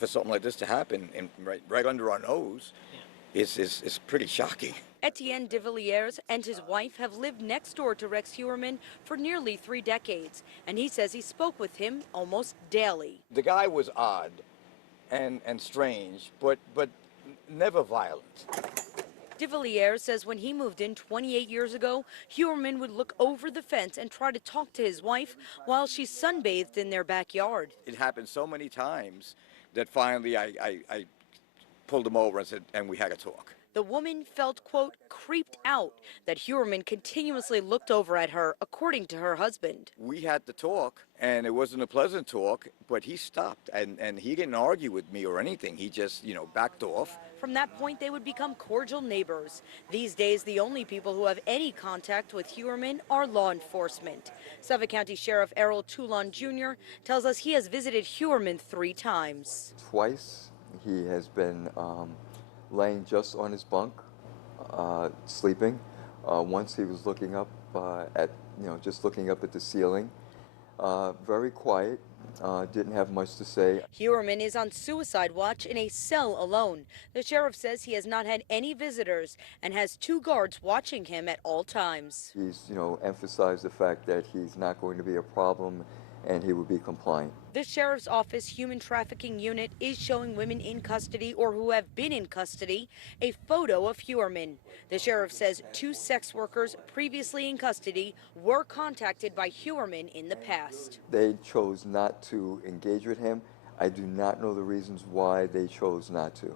For something like this to happen right under our nose is pretty shocking. Etienne de Villiers and his wife have lived next door to Rex Heuermann for nearly 3 decades, and he says he spoke with him almost daily. The guy was odd and strange, but never violent. De Villiers says when he moved in 28 years ago, Heuermann would look over the fence and try to talk to his wife while she sunbathed in their backyard. It happened so many times that finally I pulled him over and said, and we had a talk. The woman felt, quote, creeped out that Heuermann continuously looked over at her, according to her husband. We had to talk, and it wasn't a pleasant talk, but he stopped, and he didn't argue with me or anything. He just, backed off. From that point, they would become cordial neighbors. These days, the only people who have any contact with Heuermann are law enforcement. Suffolk County Sheriff Errol Toulon Jr. tells us he has visited Heuermann 3 times. Twice he has been laying just on his bunk, sleeping. Once he was looking up just looking up at the ceiling. Very quiet, didn't have much to say. Heuermann is on suicide watch in a cell alone. The sheriff says he has not had any visitors and has 2 guards watching him at all times. He's, emphasized the fact that he's not going to be a problem and he would be compliant. The Sheriff's Office Human Trafficking Unit is showing women in custody or who have been in custody a photo of Heuermann. The sheriff says 2 sex workers previously in custody were contacted by Heuermann in the past. They chose not to engage with him. I do not know the reasons why they chose not to.